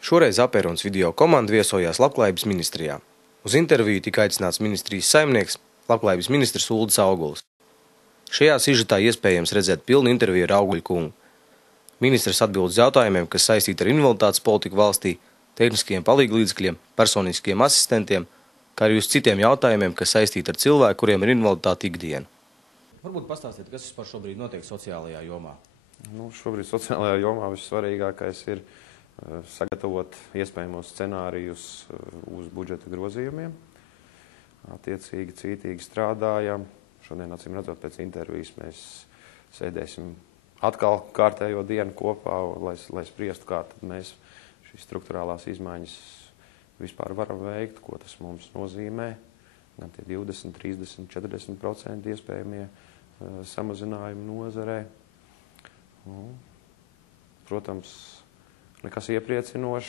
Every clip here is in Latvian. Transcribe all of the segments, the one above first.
Šoreiz Apērunas video komanda viesojās Labklājības ministrijā. Uz interviju tika aicināts ministrijas saimnieks, Labklājības ministrs Uldis Auguls. Šajā sižetā iespējams redzēt pilnu interviju ar Auguļu kungu. Ministrs atbild uz jautājumiem, kas saistīti ar invaliditātes politiku valstī, tehniskiem palīglīdzekļiem, personiskiem asistentiem, kā arī uz citiem jautājumiem, kas saistīti ar cilvēku, kuriem ir invaliditāte ikdiena. Varbūt pastāstiet, kas vispār šobrīd notiek sociālajā jomā? Šobrīd sociālajā jomā vissvarīgākais ir sagatavot iespējamos scenārijus uz budžeta grozījumiem. Attiecīgi cītīgi strādājam. Šodien, acīm redzot, pēc intervijas mēs sēdēsim atkal kārtējo dienu kopā, lai spriestu, kā tad mēs šīs struktūrālās izmaiņas vispār varam veikt, ko tas mums nozīmē. Gan tie 20, 30, 40% iespējamie samazinājumi nozarē. Protams, nekas iepriecinošs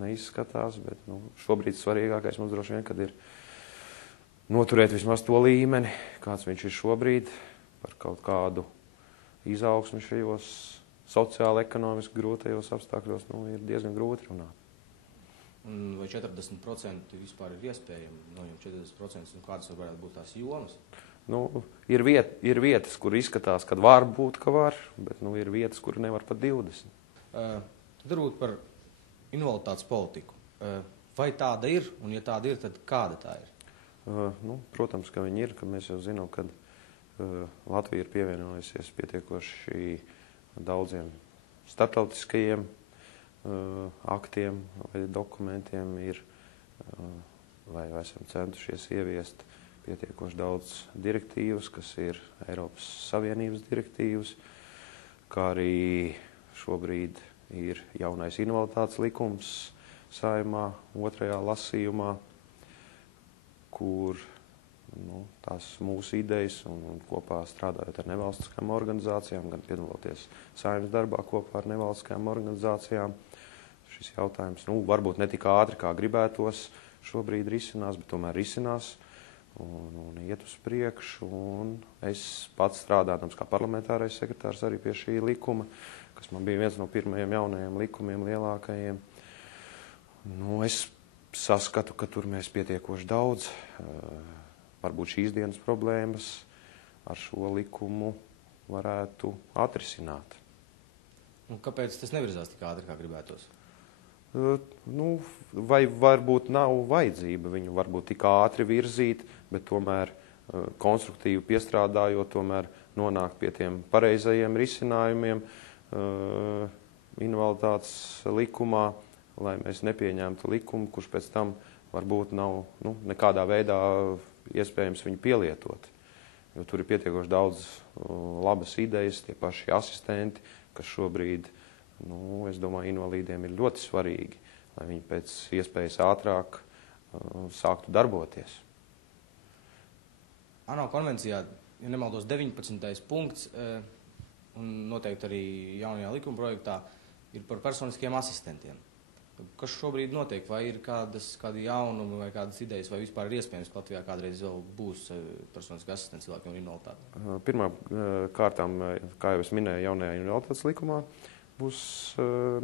neizskatās, bet šobrīd svarīgākais mums droši vien, kad ir noturēt vismaz to līmeni, kāds viņš ir šobrīd, par kaut kādu izaugsmi šajos sociāli, ekonomiski grūtajos apstākļos, ir diezgan grūti runāt. Vai 40% vispār ir iespējami? No 40% un kādas varētu būt tās jomas? Ir vietas, kur izskatās, kad var būt, ka var, bet ir vietas, kur nevar pat 20. Tad varbūt par invaliditātes politiku. Vai tāda ir, un ja tāda ir, tad kāda tā ir? Protams, ka viņi ir, ka mēs jau zinām, ka Latvija ir pievienojusies pietiekoši daudziem starptautiskajiem aktiem vai dokumentiem vai esam centušies ieviest pietiekoši daudz direktīvas, kas ir Eiropas Savienības direktīvas, kā arī šobrīd ir jaunais invaliditātes likums Saeimā otrajā lasījumā, kur tās mūsu idejas un kopā strādājot ar nevalstiskām organizācijām, gan piedaloties Saeimas darbā kopā ar nevalstiskām organizācijām, šis jautājums, varbūt ne tik ātri, kā gribētos šobrīd risinās, bet tomēr risinās un iet uz priekšu. Un es pats strādādams kā parlamentārais sekretārs arī pie šī likuma, kas man bija viens no pirmajiem jaunajiem likumiem lielākajiem. Es saskatu, ka tur mēs pietiekoši daudz, varbūt šīs dienas problēmas ar šo likumu varētu atrisināt. Kāpēc tas nevirzās tik ātri, kā gribētos? Vai varbūt nav vajadzība viņu varbūt tik ātri virzīt, bet tomēr konstruktīvi piestrādājot, tomēr nonākt pie tiem pareizajiem risinājumiem invaliditātes likumā, lai mēs nepieņemtu likumu, kurš pēc tam varbūt nav nekādā veidā iespējams viņu pielietot. Jo tur ir pietiekoši daudz labas idejas, tie paši asistenti, kas šobrīd, es domāju, invalīdiem ir ļoti svarīgi, lai viņi pēc iespējas ātrāk sāktu darboties. ANO konvencijā, ja nemaldos, 19. punkts, un noteikti arī jaunajā likuma projektā, ir par personiskiem asistentiem. Kas šobrīd notiek? Vai ir kādi jaunumi vai kādas idejas, vai vispār ir iespējams, ka Latvijā kādreiz vēl būs personiski asistenti cilvēkiem ar invaliditāti? Pirmām kārtām, kā jau es minēju, jaunajā invaliditātes likumā būs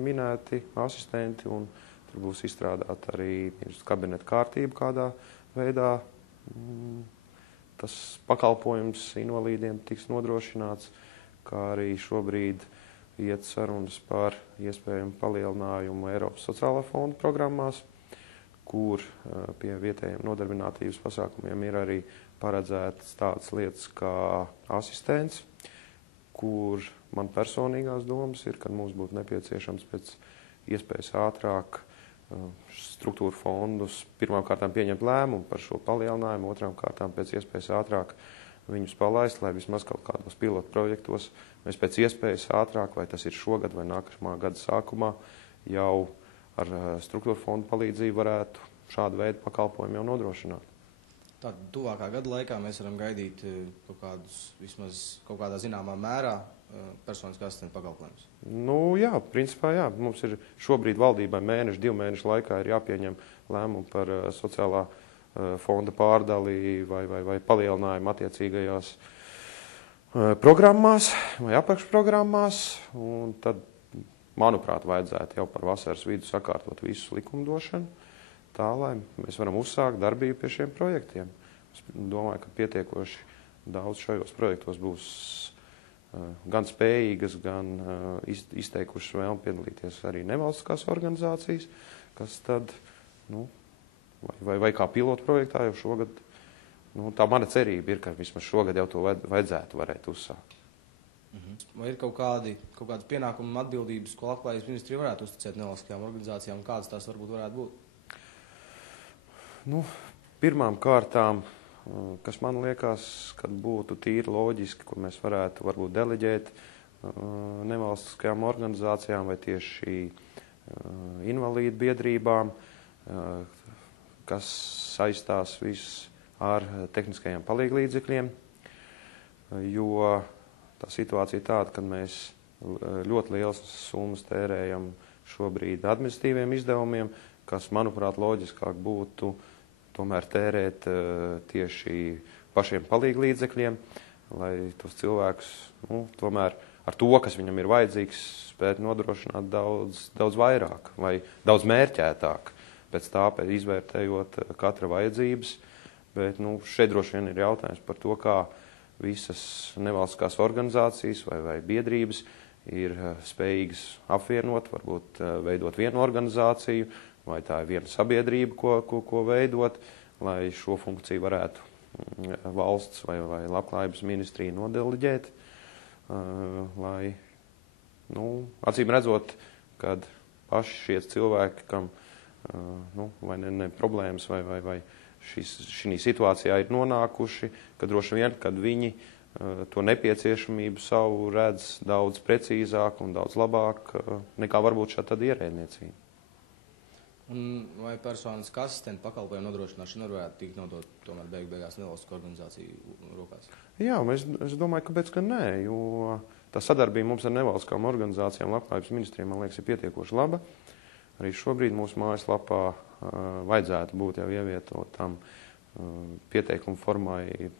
minēti asistenti, un tur būs izstrādāta arī kabineta kārtība, kādā veidā tas pakalpojums invalīdiem tiks nodrošināts, kā arī šobrīd iet sarunas par iespējamu palielinājumu Eiropas sociālā fonda programmās, kur pie vietējiem nodarbinātības pasākumiem ir arī paredzētas tādas lietas kā asistents, kur man personīgās domas ir, ka mums būtu nepieciešams pēc iespējas ātrāk struktūra fondus pirmām kārtām pieņemt lēmumu par šo palielinājumu, otrām kārtām pēc iespējas ātrāk viņus palaist, lai vismaz kaut kādos pilotu projektos mēs pēc iespējas ātrāk, vai tas ir šogad vai nākamā gada sākumā, jau ar struktūra fondu palīdzību varētu šādu veidu pakalpojumu jau nodrošināt. Tad tuvākā gada laikā mēs varam gaidīt vismaz kaut kādā zināmā mērā personiskā asistenta pakalpojumus. Jā, principā jā. Mums ir šobrīd valdībai mēneši, 2 mēnešu laikā ir jāpieņem lēmumu par sociālā fonda pārdali vai palielinājumu attiecīgajās programmās vai apakšprogrammās, un tad manuprāt, vajadzētu jau par vasaras vidu sakārtot visu likumdošanu, tā, lai mēs varam uzsākt darbību pie šiem projektiem. Es domāju, ka pietiekoši daudz šajos projektos būs gan spējīgas, gan izteikušas vēlmi piedalīties arī nevalstiskās organizācijas, kas tad, vai kā pilotu projektā jau šogad, tā mana cerība ir, ka vismaz šogad jau to vajadzētu varēt uzsākt. Vai ir kaut kādas pienākuma un atbildības, ko Labklājības ministrija varētu uzticēt nevalstiskajām organizācijām, un kādas tās varbūt varētu būt? Pirmām kārtām, kas man liekas, kad būtu tīri loģiski, ko mēs varētu varbūt deleģēt nevalstiskajām organizācijām vai tieši invalīdu biedrībām, kas saistās viss ar tehniskajiem palīglīdzekļiem, jo tā situācija ir tāda, ka mēs ļoti lielas summas tērējam šobrīd administratīviem izdevumiem, kas, manuprāt, loģiskāk būtu tomēr tērēt tieši pašiem palīglīdzekļiem, lai tos cilvēkus, tomēr ar to, kas viņam ir vajadzīgs, spēt nodrošināt daudz vairāk vai daudz mērķētāk, pēc tā izvērtējot katra vajadzības. Bet šeit droši vien ir jautājums par to, kā visas nevalstiskās organizācijas vai biedrības ir spējīgas apvienot, varbūt veidot vienu organizāciju, vai tā ir viena sabiedrība, ko veidot, lai šo funkciju varētu valsts vai Labklājības ministrija nodeleģēt, lai, acīm redzot, kad paši šie cilvēki, kam vai ne problēmas vai šī situācijā ir nonākuši, ka droši vien, kad viņi to nepieciešamību savu redz daudz precīzāk un daudz labāk nekā varbūt šāda ierēdniecība. Un vai personiskā asistenta pakalpojumu nodrošināšana varētu tikt nodot tomēr beigās nevalstisko organizāciju rokās? Jā, es domāju, kāpēc gan nē, jo tā sadarbība mums ar nevalstiskām organizācijām Labklājības ministrijai, man liekas, ir pietiekoši laba. Arī šobrīd mūsu mājaslapā vajadzētu būt jau ievietotam pieteikumu formai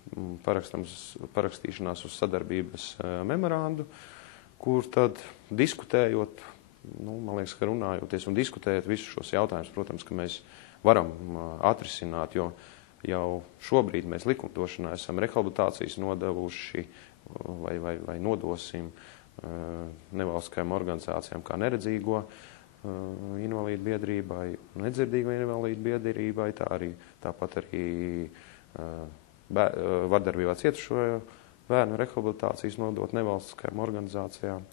parakstīšanās uz sadarbības memorandu, kur tad diskutējot, man liekas, ka runājoties un diskutējot visus šos jautājumus, protams, ka mēs varam atrisināt, jo jau šobrīd mēs likumdošanā esam rehabilitācijas nodevuši vai nodosim nevalstiskajām organizācijām kā neredzīgo invalīdu biedrībai, nedzirdīgo invalīdu biedrībai, tāpat arī vardarbībā cietušo bērnu rehabilitācijas nodot nevalstiskajām organizācijām.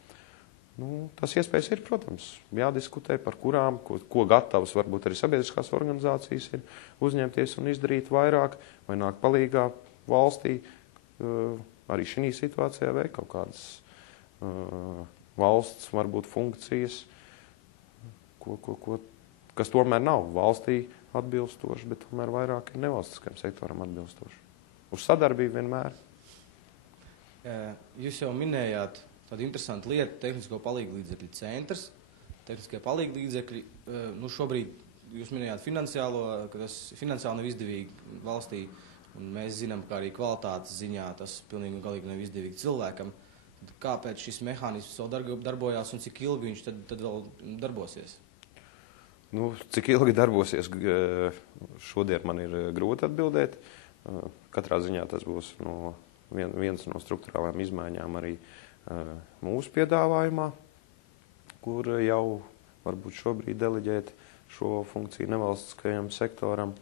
Tas iespējas ir, protams, jādiskutē par kurām, ko gatavas varbūt arī sabiedriskās organizācijas ir uzņemties un izdarīt vairāk, vai nāk palīgā valstī arī šī situācijā veikt kaut kādas valsts varbūt funkcijas, kas tomēr nav valstī atbilstoši, bet tomēr vairāk ir nevalstiskajam sektoram atbilstoši. Uz sadarbību vienmēr. Jūs jau minējāt tādu interesantu lietu, tehnisko palīglīdzekļu centrs. Tehniskie palīglīdzekļi, šobrīd jūs minējāt ka tas finansiāli nav izdevīgi valstī, un mēs zinām, ka arī kvalitātes ziņā tas pilnīgi un galīgi nav izdevīgi cilvēkam. Kāpēc šis mehānisms vēl darbojās un cik ilgi viņš tad vēl darbosies? Cik ilgi darbosies, šodien man ir grūti atbildēt. Katrā ziņā tas būs viens no struktūrālajām izmaiņām arī mūsu piedāvājumā, kur jau varbūt šobrīd deleģēt šo funkciju nevalstiskajam sektoram.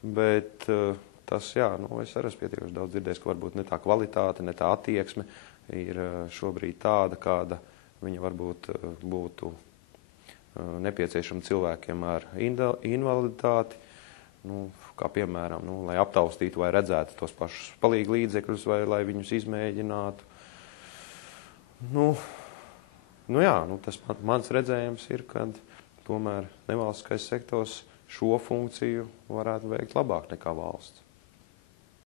Bet tas, es arī esmu pietiekoši daudz dzirdējis, ka varbūt ne tā kvalitāte, ne tā attieksme ir šobrīd tāda, kāda viņa varbūt būtu nepieciešama cilvēkiem ar invaliditāti, kā piemēram, lai aptaustītu vai redzētu tos pašus palīglīdzekļus vai lai viņus izmēģinātu. Tas mans redzējums ir, ka tomēr nevalstiskais sektors šo funkciju varētu veikt labāk nekā valsts.